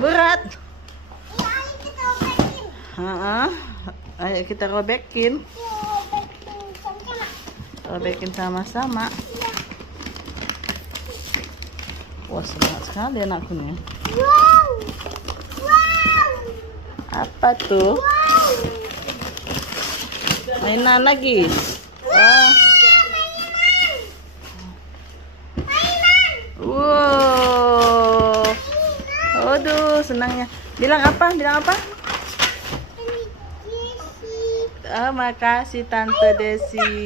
Berat. Iya, ayo kita robekin. Ayo kita robekin. Robekin sama-sama. Robekin sama-sama. Iya. Wah, semangat sekali anakku nih. Wow. Wow. Apa tuh? Wow. Mainan lagi. Wah. Wow. Aduh, senangnya. Bilang apa? Bilang apa? Ini Jessie. Makasih Tante Desi.